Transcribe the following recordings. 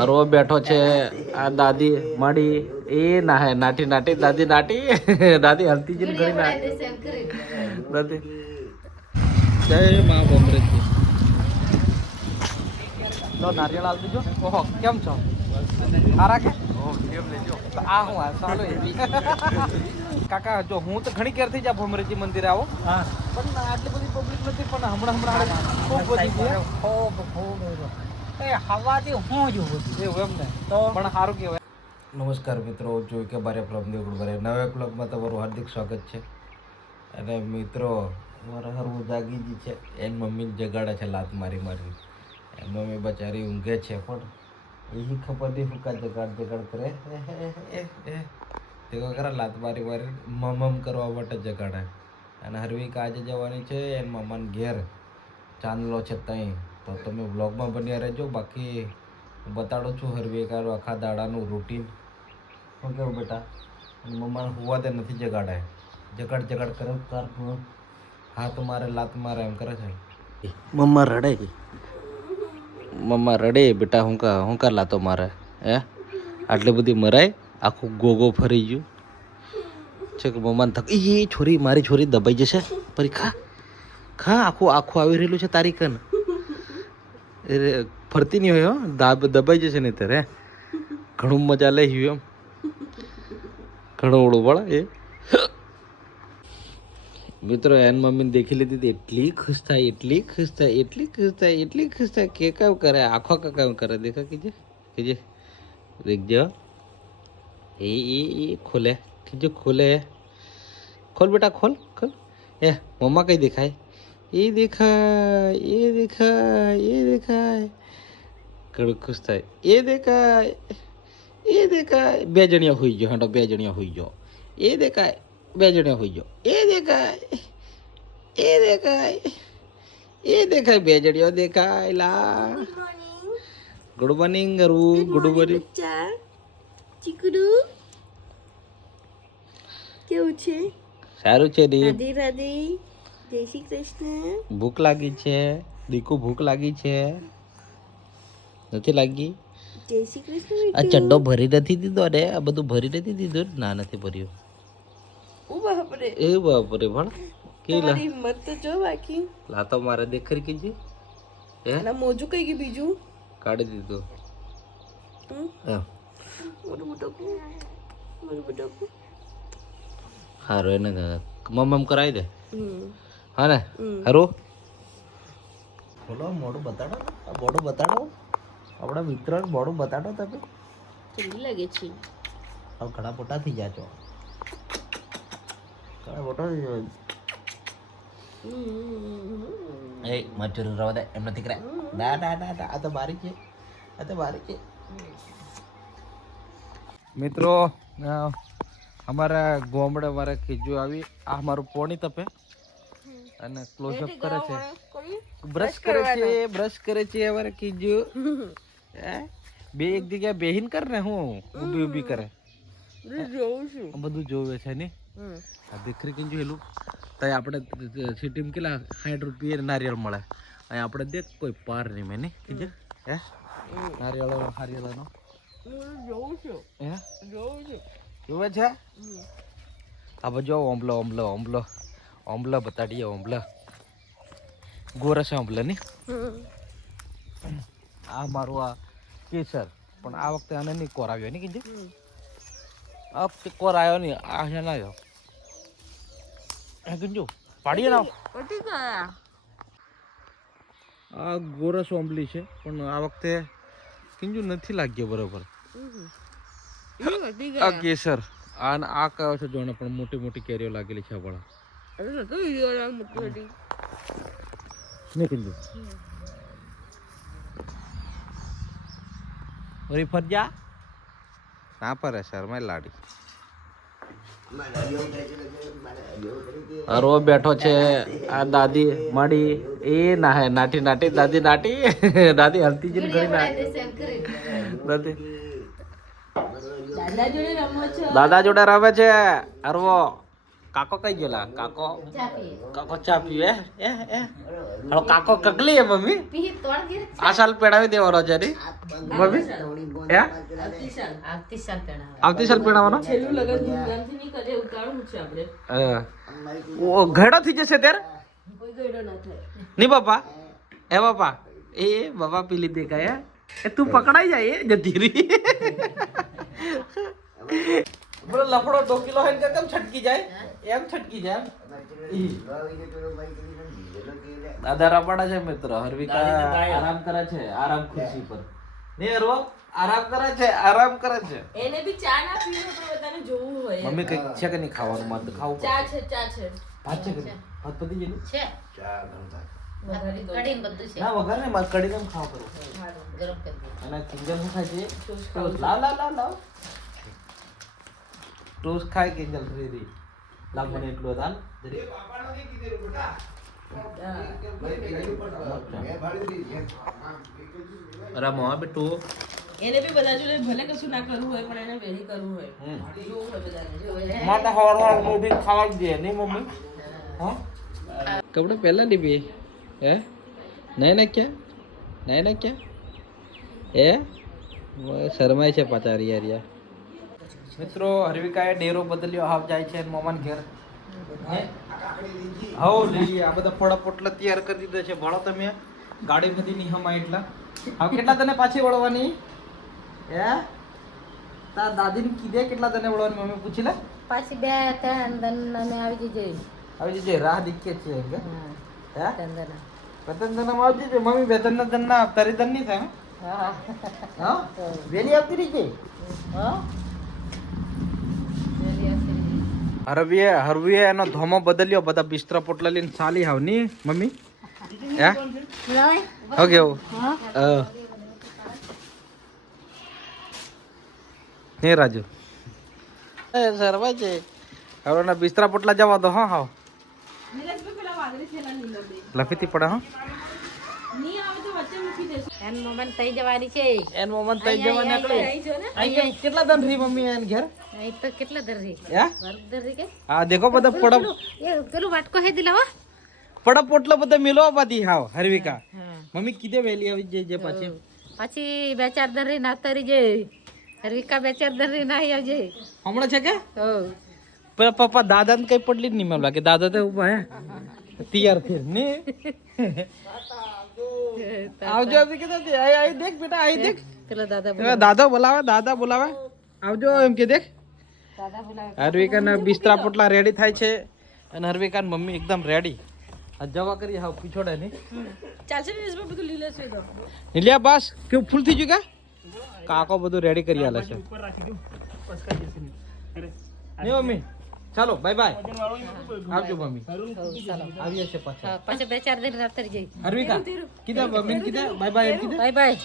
અરવો બેઠો છે આ દાદી માડી એ ના હે નાટી નાટી દાદી નાટી દાદી હલતી જ ઘણી ના દાદી જય માં બોમરેજી તો નારિયેળ આલ દીજો ઓહો કેમ છો સારા કે ઓ કેમ લેજો તો આ હું આ ચાલો કાકા જો હું તો ઘણી કેર થઈ જા ભોમરેજી મંદિરે આવો હા પણ આટલી બધી પબ્લિક નથી પણ હમણાં ખૂબ બધી છે ખૂબ એ હવાથી હું જ એવું એમ ને તો પણ સારું કહેવાય. નમસ્કાર મિત્રો, જોઈ કે બારે બ્લોગની બારે નવા બ્લોગમાં તમારું હાર્દિક સ્વાગત છે. અને મિત્રો મારા હરવું જાગી ગઈ છે, એની મમ્મીને જગાડે છે લાત મારી મારી. એની મમ્મી બચારી ઊંઘે છે પણ એ ખબર નહીં શું કા જગાડ કરે તે ખરા લાત મારી મારી મમ કરવા માટે જગાડે. અને હરવી આજે જવાની છે એની મમ્માને ઘેર, ચાંદલો છે ત્યાં. તો તમે બ્લોગમાં બન્યા રહેજો. બાકી બતાડું છું હરવેકાનું આખા દાડાનું રૂટીન. શું કેવું બેટા? મમ્માને હોવા દે નથી જગાડાય, જગાડ કરે કાર હાથ મારે લાત મારે એમ કરે છે. મમ્મા રડે બેટા. હું કા લાતો મારે હે? આટલી બધી મરાય, આખું ગોગો ફરી ગયું છે કે મમ્માને થક એ છોરી મારી છોરી દબાઈ જશે પરી ખા આખું આવી રહેલું છે તારી કન ફરતી નહીં હોય હો, દબાઈ જશે નહીં ત્યારે. ઘણું મજા લઈ એમ ઘણું ઓળું પડે એ મિત્રો. એન મમ્મીને દેખી લીધી હતી, એટલી ખુશ થાય કે કામ કરે આખો કામ કરે. દેખા કીજે દેખજો એ ખોલે કીજો ખોલ બેટા ખોલ એ મમ્મા કઈ દેખાય એ દેખાય ઘણું ખુશ થાય. એ દેખાય બે જણિયા હોઈ ગયો હાંડો, બે જણિયા હોઈ ગયો. એ દેખાય બે જણિયા હોઈ ગયો. એ દેખાય બે જણિયા દેખાય. લા ગુડ મોર્નિંગ ગરુ, ગુડ મોર્નિંગ ચીકડુ. કેવું છે? સારું છે દી. રાધે રાધે, જય શ્રી કૃષ્ણ. ભૂખ લાગી છે દીકુ? ભૂખ લાગી છે? નથી લાગી? જય શ્રી કૃષ્ણ. આ ચડ્ડો ભરી નથી દીધો ને? આ બધું ભરી નથી દીધું? ના નથી ભર્યું. ઓ બાપરે, એ બાપરે પણ કેલા હિંમત તો જો બાકી. લાતો મારે દેખરી કીજી હે ના મોજું કઈ ગયું બીજું કાઢી દીધું. હા હારું એને મમ્મ કરાવી દે. હા ને હારું બોલો. મોડું બતાડો, મોડું બતાડો આપણા મિત્ર મોડું બતાડો. તમે ઠંડી લાગે છે. હવે ઘણા મોટા થઈ ગયા છો, ઘણા મોટા થઈ ગયા. એ મચુરી રવા દે એમ નથી કરાય. ના આ તો બારી છે, મિત્રો અમારા ગોમડે મારે ખીજુ આવી. આ મારું પોણી તપે અને ક્લોઝઅપ કરે છે, બ્રશ કરે છે અમારે ખીજુ. બે એક જગ્યા બેહીન કર ને હું ઊભી કરે બધું જોવે છે ને. દીકરી કીજુ એલું તઈ આપણે સિટીમાં કેટલા 60 રૂપિયા નારિયેળ મળે, અહીં આપણે દેખ કોઈ પાર નહીં. મેં નહીં કીજે હે નારિયેળનો જોવે છે. આ બધો ઓમ્બલો બતાડીએ. ઓમ્બલા ગોરસ ઓમ્બલા ની. આ મારું આ કેસર, પણ આ વખતે આને નહીં કોર આવ્યો ને કીજે. આ વખતે કોર આવ્યો નહીં. આ છે ના આવ્યો કીજુ પાડીએ ના. આ ગોરસ ઓમ્બલી છે પણ આ વખતે કીજુ નથી લાગ્યો બરોબર. આ કેસર આ કયો છે જોને, પણ મોટી મોટી કેરીઓ લાગેલી છે. આપણા નહીં કીજુ ઓરી ફરજા ના પડે સર મેં લાડી. અરવો બેઠો છે આ દાદી માડી એ ના હે નાટી નાટી દાદી નાટી દાદી હલતી જ ઘણી ના દાદી દાદા જોડે રમે છે અરવો. કાકો કઈ ગયેલા કાકો કાકો ચા પીવે હલો કાકો કગલી હે મમ્મી આ સાલ પેડાવી દેવાનો છે ની મમ્મી હે આવતી સાલ પેડાવવાનો છેલ્લું લગન ધૂમધામથી નહીં કરે ઉતાળું છે આપણે ઓ ઘડો થઈ જશે ત્યારે કોઈ ગયડો ન થાય નહીં બાપા હે બાપા એ બાપા પી લીધી કયા એ તું પકડાઈ જાય એ જતી રહી બોલો લફડો 2 કિલો હે કેમ છટકી જાય એમ છટકી જાય દાદા રપાડા છે મિત્ર હરવિકા આરામ કરે છે આરામ ખુરશી પર ને હરવો આરામ કરે છે એને બી ચા ના પીવો તો બધાને જોવું હોય મમ્મી કઈ છે કે નહીં ખાવાનું માર તો ખાવું ચા છે ભાત છે કે નહીં? ભાત પતી ગયું છે વઘારી દો કઢીને બધું છે ના વગર ને માર કઢીને એમ ખાવ કરું ગરમ કરી દો અને કિંજલ શું ખાય છે ટોસ્ટ લાવ ટોસ્ટ ખાય કિંજલ ફ્રી લાવ મને એટલું દાલ જરી અરે મોવા બેટો એને બી બધા જોડે ભલે કશું ના કરવું હોય પણ એને વેરી કરવું હોય જોવું હોય બધાને માતા હવાર મોઢી ખાવા જ દે નહીં મમ્મી હા કપડે પહેલા લીધી હે નહીં ના क्या એ શરમાય છે પાછા રિયા મિત્રો હરવિકાએ ડેરો બદલ્યો હાવ જાય છે મોમાન ઘેર હાઉ લીલી આ બધા ફળા પોટલા તૈયાર કરી દીધા છે ભણો તમે ગાડી બધી ની હમા એટલા હવે કેટલા તને પાછી વળવાની હે તા દાદી ને કીધે કેટલા તને વળવાની મમ્મી પૂછી લે પાછી 2-3 દન અમે આવી જઈએ આવી જજે રાહ દીકે છે હે હા દન પતંગ દન માં આવજે મમ્મી બે ત્રણ દન ના તારી દન નહીં થાય હા હા વેલી આવતી રહી છે હા હરવીએ એનો ધોમો બદલ્યો બધા બિસ્તરા પોટલા લઈને ચાલી હાવ ની મમ્મી હે હો કેવું હે રાજુ એ સરવા છે હવે ના બિસ્તરા પોટલા જવા દો હા હાવ લફીતી પડે હા એન મોમન થઈ જવાની છે એન મોમન થઈ જવાને આપણે કેટલા દન રહી મમ્મી એન ઘેર અહીં તો કેટલા દર રહી હે વર્ગ દર રહી કે હા દેખો બધા પડ એ પેલું વાટકો હે દિલા હો પડ પોટલા બધા મિલવા પાતી હાવ હરવિકા હા મમ્મી કીધે વેલી આવી જે પાછી પછી 2-4 દર રહી નાતા રહી જે હરવિકા 2-4 દર રહી ના આવજે હમણાં છે કે હો પેલા પપ્પા દાદા ને કઈ પડલી જ નહીં મેમ લાગે દાદા તો ઉભા હે તૈયાર થઈ ને આવજો અભી કીધું આઈ દેખ બેટા આઈ દેખ પેલો દાદા બોલાવે આવજો એમ કે દેખ દાદા બોલાવે હરવિકા ને બિસ્તરા પોટલા રેડી થાય છે અને હરવિકા ની મમ્મી એકદમ રેડી આ જવા કરી હાવ પીછોડે નહીં ચાલશે ને इसमें બધું લીલે છે તો નીલિયા બસ કેવું ફૂલ થઈ ગયું કાકો બધું રેડી કરી આલે છે નહીં મમ્મી ચાલો બાય બાય આવજો મમ્મી આવીએ છે પાછા પછી 2-4 દિન રાત રહી જઈ હરવિકા કીધા મમ્મી કીધા બાય બાય એમ કીધા બાય બાય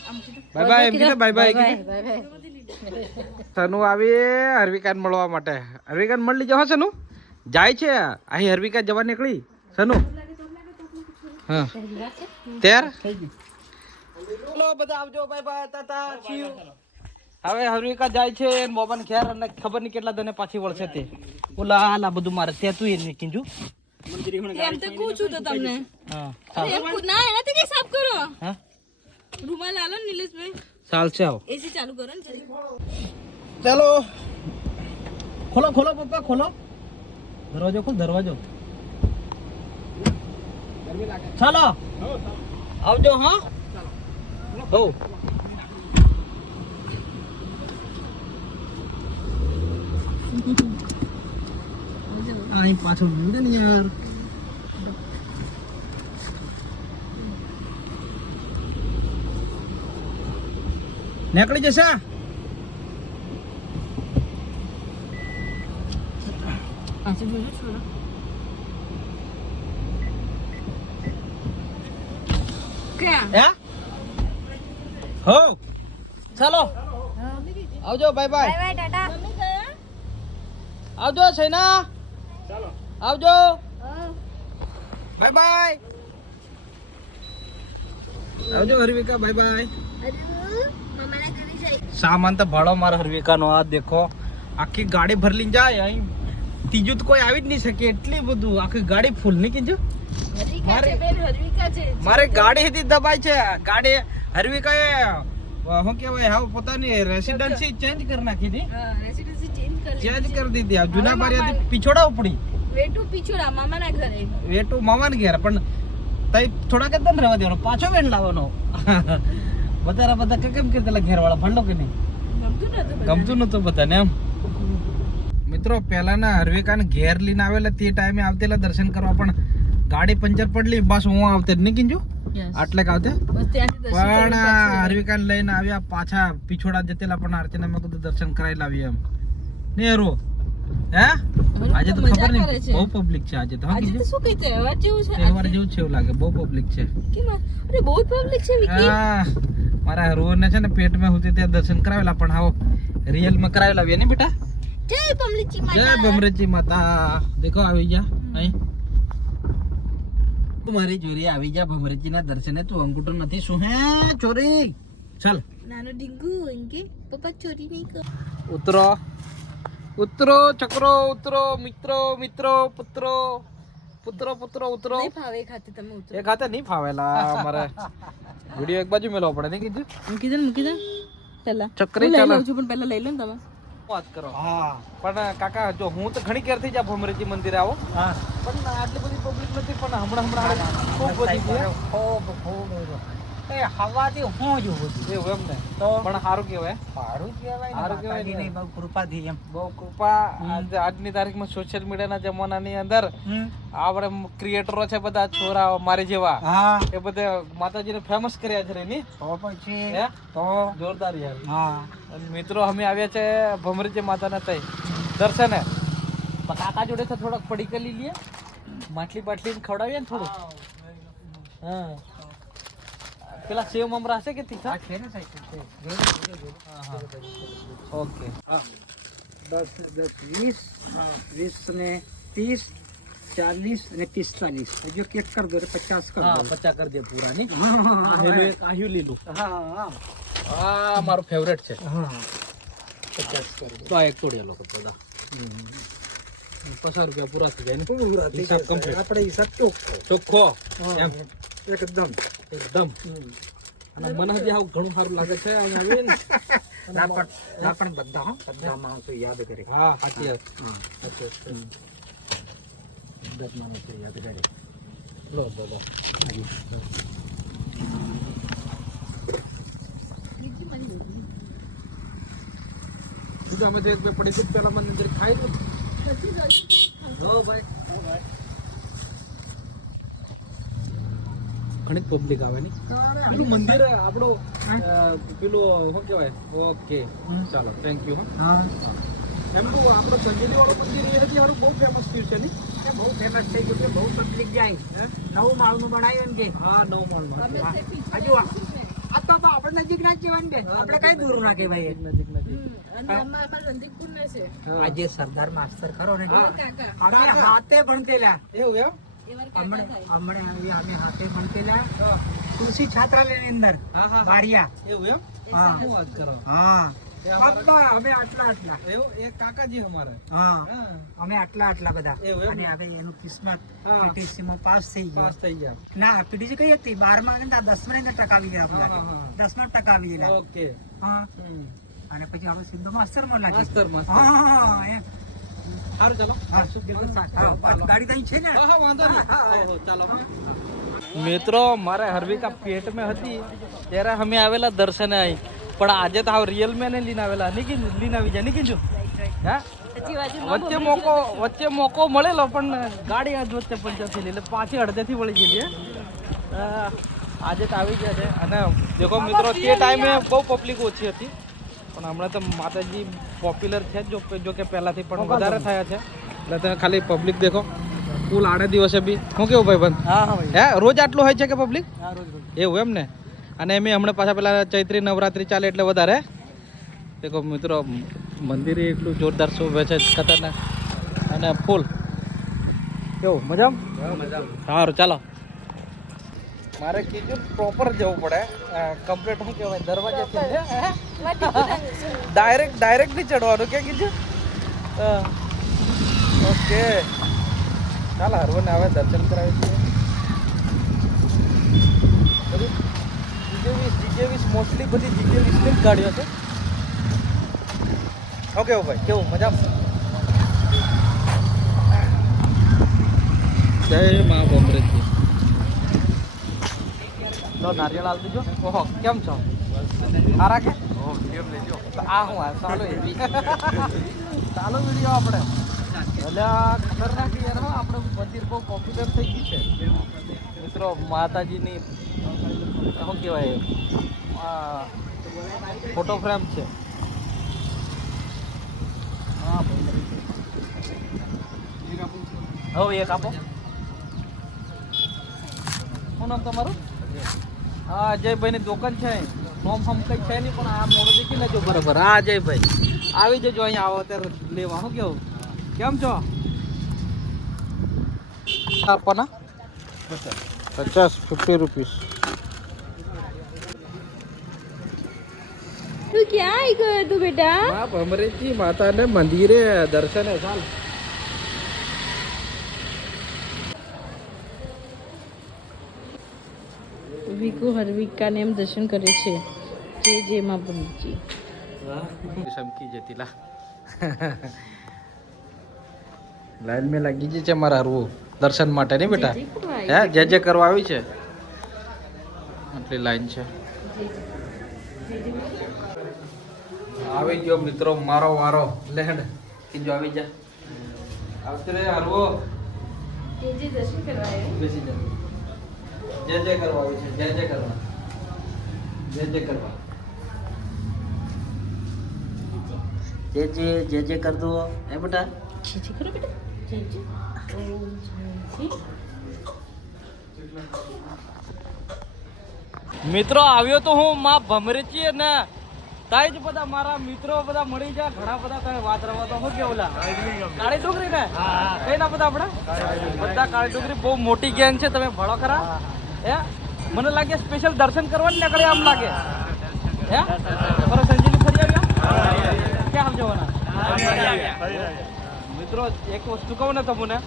બાય બાય એમ કીધા બાય બાય બાય કીધા બાય સનુ આવી હરવિકાને મળવા માટે હરવિકાને મળી જવા સનુ જાય છે અહીં હરવિકા જવા નીકળી સનુ હા ત્યાર ચલો બધા આવજો બાય બાય તાતા ચીયુ હવે હરવિકા જાય છે મોબાઈલ ખેર અને ખબર નહીં કેટલા દને પાછી વળશે તે ઓલા આલા બધું મારે તે તું એને કીધું એમ તો પૂછું તો તમને હા ના એનાથી કઈ સાફ કરો હા રૂમાલ આલો ને નિલેશભાઈ ચાલશે આવો એસી ચાલુ કરો ને ચલો ખોલો ખોલો પપ્પા ખોલો દરવાજો ખોલ દરવાજો ચાલો આવજો હા હો અહીં પાછળ મૂકે ને યાર નીકળી જશે પાછું જોજો છોડો ક્યાં હે હો ચાલો આવજો બાય બાય બાય ટાટા આવજો સૈના ચાલો આવજો બાય બાય આવજો હરવિકા બાય બાય સામાન તો ભાડો મારા હરવિકા નો આ દેખો આખી ગાડી ભરલી જાય અહીં ત્રીજું તો કોઈ આવી જ નહીં શકે એટલી બધું આખી ગાડી ફૂલ નહીં કીધું મારે ગાડી હતી દબાઈ છે ગાડી હરવિકાએ શું કહેવાય હાવ પોતાની રેસિડેન્સી ચેન્જ કરી નાખી હતી ચેન્જ કરી દીધી આ જૂના બારિયાથી પીછોડા ઉપડી વેટુ મામાને ઘેર પણ તઈ થોડા કે તને રહેવા દેવાનો પાછો વેણ લાવવાનો બધા કેમ કે પેલા ઘેર વાળા ભણલો કે નહીં ગમતું નતું બધાને એમ મિત્રો પહેલાના હરવિકાને ઘેર લઈને આવેલા તે ટાઈમે આવતેલા દર્શન કરવા પણ ગાડી પંચર પડલી બસ હું આવતે જ નહીં કીધું આટલે આવતે પણ હરવિકાને લઈને આવ્યા પાછા પીછોડા જતેલા પણ અર્ચના મેં કીધું દર્શન કરાવી લાવી એમ નેરો હે આજે તો ખબર નહીં બહુ પબ્લિક છે આજે તો હા કીધું શું કઈ તહેવાર જેવું છે તહેવાર જેવું છે એવું લાગે બહુ પબ્લિક છે અરે બહુ પબ્લિક છે વિકી મારા રોહનને છે ને પેટમાં હોતી ત્યાં દર્શન કરાવેલા પણ આવો રિયલ માં કરાવી લાવીએ ને બેટા જય ભમરેજી માતા દેખો આવી જા અહીં મારી ચોરી આવી જા ભમરેજી ના દર્શને તું અંગૂઠો નથી શું હે ચોરી ચાલ નાનો ડીંગુ ઇનકે પપ્પા ચોરી નહીં કર ઉતરો ઉતરો ચક્રો ઉતરો મિત્રો પુત્રો ઉતરો નહીં ફાવે ખાતે તમે ઉતરો એ ખાતે નહીં ફાવેલા અમારે વિડિયો એક બાજુ મેલવો પડે નહીં કીધું મૂકી દે પહેલા ચક્રી લઈ ચાલો લઉં છું પણ પહેલા લઈ લો ને તમે વાત કરો હા પણ કાકા જો હું તો ઘણી કેર થઈ જા ભમરેજી મંદિરે આવો હા પણ આટલી બધી પબ્લિક નથી પણ હમણાં ખૂબ બધી છે ખૂબ એ હવાથી હું જ બધું એવું એમ ને પણ સારું કહેવાય નહીં બહુ કૃપાથી એમ બહુ કૃપા આજની તારીખમાં સોશિયલ મીડિયાના જમાનાની અંદર આપણે ક્રિએટરો છે બધા છોરા મારી જેવા એ બધા માતાજીને ફેમસ કર્યા છે ની તો પછી તો જોરદાર યાર હા મિત્રો અમે આવ્યા છે ભમરેજી માતાના તઈ દર્શને કાકા જોડે તો થોડોક પડી કરી લઈએ માટલી ખવડાવીએ ને થોડું હા પેલા સેવ મમરા છે કે તીખા છે ને ઓકે 10 20 20 ને 30 40 અને 45 જો કેક કર દો 50 કર હા 50 कर दे पूरा नहीं हां हेलो एक आयु ले लो हां हां मारो फेवरेट છે હા 50 कर दो तो एक तोड़िया लो બધા 50 રૂપિયા પૂરા થઈ જાય ને પૂરા થઈ જાય કમ્પ્લીટ આપણે હિસાબ ચોખ્ખો એમ એકદમ અને મને હજી આવું ઘણું સારું લાગે છે અહીં આવીને પણ બધા માણસો યાદ કરે હા સાચી વાત હા બધા માણસો યાદ કરે લો બોલો બીજા અમે એક બે પડી ગઈ પેલા મને અંદર ખાઈ લો હો ભાઈ ઘણી પબ્લિક આવે ને પેલું મંદિર આપણો પેલું શું કહેવાય ઓકે ચાલો થેન્ક યુ હા એમ તો આપણો સંજેલી વાળો મંદિર એ હતી બહુ ફેમસ થયું છે ને બહુ ફેમસ થઈ ગયું છે બહુ પબ્લિક જાય નવું માળનું બનાવ્યું ને કે હા 9 માળમાં હજુ આ તો આપણે નજીક ના કહેવાય ને આપણે કઈ દૂર ના કહેવાય નજીક આજે સરદાર માસ્તર ખરો ને અમે હાથે ભણતેલા એવું એમ અમે હાથે ભણતેલા કૃષિ છાત્રાલયની અંદર વાડિયા એવું એમ હા શું વાત કરો હા અમે આટલા એવું એ કાકાજી અમારે હા અમે આટલા બધા એવું એમ? અને હવે એનું કિસ્મત હા. PTC માં પાસ થઈ ગયો પાસ થઈ ગયા ના PTC કઈ હતી 12 માં 10 માં ટકાવી ગયા હા, આપણે હા. 10 માં ટકાવી ગયા ઓકે હા અને પછી આપણે સીધો માસ્ટર માં લાગી માસ્ટર હા એમ. સારું ચાલો હા, ગાડી તો અહીં છે ને હા વાંધો નહીં ઓહો, ચાલો મિત્રો મારે હરવિકા પેટ મેં હતી ત્યારે અમે આવેલા દર્શને અહીં પણ આજે તો હાવ રિયલ મેં લઈને આવેલા લઈને આવી જાય નહીં હા વચ્ચે મોકો મળેલો પણ ગાડી આજ વચ્ચે પંચર થયેલી એટલે પાછી અડધેથી વળી ગયેલી આજે તો આવી ગયા છે અને દેખો મિત્રો તે ટાઈમે બહુ પબ્લિક ઓછી હતી પણ હમણાં તો માતાજી પોપ્યુલર છે જો કે પહેલાંથી પણ વધારે થયા છે એટલે તમે ખાલી પબ્લિક દેખો ફૂલ આડે દિવસે બી શું કેવું ભાઈ બંધ હે રોજ આટલું હોય છે કે પબ્લિક એવું એમ ને અને એમ હમણાં પાછા પેલા ચૈત્રી નવરાત્રી ચાલે એટલે વધારે દેખો મિત્રો મંદિર એટલું જોરદાર શોભે છે ખતરનાક અને ફૂલ કેવું મજામાં સારું ચાલો મારે કીધું પ્રોપર જવું પડે કમ્પ્લીટ શું કહેવાય દરવાજાથી ડાયરેક્ટ નહીં ચડવાનું કે કીધું ઓકે ચાલ હરવને આવે દર્શન કરાવી દઈએ બધી જીજે20 મોસ્ટલી બધી જીજે20 ની જ ગાડીઓ છે ઓકે ભાઈ કેવું મજામાં જય મા બોમ્બરેજી તો નારિયેળ આલ દીજો ઓહો કેમ છો સારા કે કેમ લેજો તો આ હું આ ચાલો એવી ચાલો વિડીયો આપણે અલ્યા ખતરનાક યાર હો આપણે મંદિર બહુ પોપ્યુલર થઈ ગઈ છે મિત્રો માતાજીની શું કહેવાય ફોટો ફ્રેમ છે હા હવે એક આપો શું નામ તમારું હા અજયભાઈની દુકાન છે નોમ હમ કંઈ છે નહીં પણ આ મોડું દેખી લેજો બરાબર હા અજયભાઈ આવી જજો અહીંયા આવો ત્યારે લેવા શું કેવું કેમ છો આપવાના 50 રૂપીસ તું ક્યાં આવી ગયો તું બેટા હા ભમરેજી માતાને મંદિરે દર્શને ચાલ વિકુ હરવિકા ને એમ દર્શન કરે છે જે માં પંડિતજી સમકી જતીલા લાઈન મેં લાગી ગઈ છે મારા હરવું દર્શન માટે નહીં બેટા હે જે કરવા આવી છે આટલી લાઈન છે આવી ગયો મિત્રો મારો વારો લેન્ડ કીજો આવી જા આવતે રે હરવો જે દર્શન કરવા આવ્યો બેસી જા જે કરવા આવી છે જે કરવા જે કરવા જે કર દો એ બેટા જે કરો બેટા જે ઓમ શાંતિ મિત્રો આવ્યો તો હું માં ભમરેજી ને તાઈ જ બધા મારા મિત્રો બધા મળી જાય ઘણા બધા કઈ વાત રવા તો શું કેવલા કાળી ડુંગરી ને કઈ ના બધા આપણે બધા કાળી ડુંગરી બહુ મોટી ગેંગ છે તમે ભણો ખરા હે મને લાગે સ્પેશિયલ દર્શન કરવા જ નીકળે આમ લાગે હે બરો સંજીની ફરી આવ્યા ક્યાં સમજવાના મિત્રો એક વસ્તુ કહું ને તમને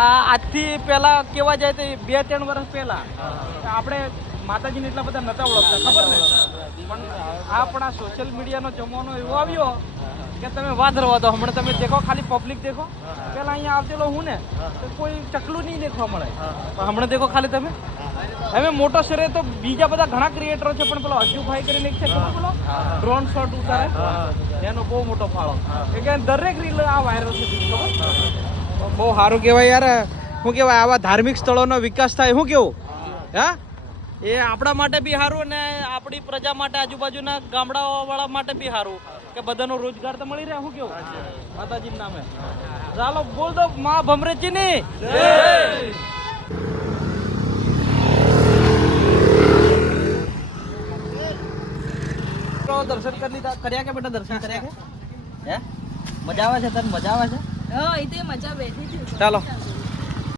આજથી પહેલા કેવા જાય તો 2-3 વર્ષ પહેલા આપણે માતાજીને એટલા બધા નતા ઓળખતા ખબર ને પણ આપણા સોશિયલ મીડિયાનો જમાનો એવો આવ્યો કે તમે વાત રવા દો હમણાં તમે દેખો ખાલી પબ્લિક દેખો પેલા અહીંયા આવતેલો હું ને તો કોઈ ચકલું નહીં દેખવા મળે પણ હમણાં દેખો ખાલી તમે હવે મોટો શેરે તો બીજા બધા ઘણા ક્રિએટરો છે પણ પેલો અજુભાઈ કરીને એક છે ખબર પેલો ડ્રોન શોટ ઉતારે એનો બહુ મોટો ફાળો કે દરેક રીલ આ વાયરલ છે બહુ સારું કહેવાય યાર શું કહેવાય આવા ધાર્મિક સ્થળોનો વિકાસ થાય શું કેવું હા એ આપણા માટે બી સારું અને આપણી પ્રજા માટે આજુબાજુના ગામડાવાળા માટે બી સારું કે બધાનો રોજગાર તો મળી રહે શું કેવું માતાજીના નામે ચાલો બોલ દો માં ભમરેજીની દર્શન કરી લીધા કર્યા કે બેટા દર્શન કર્યા કે હે મજા આવે છે તને મજા આવે છે હા એ તો મજા બેઠી હતી ચાલો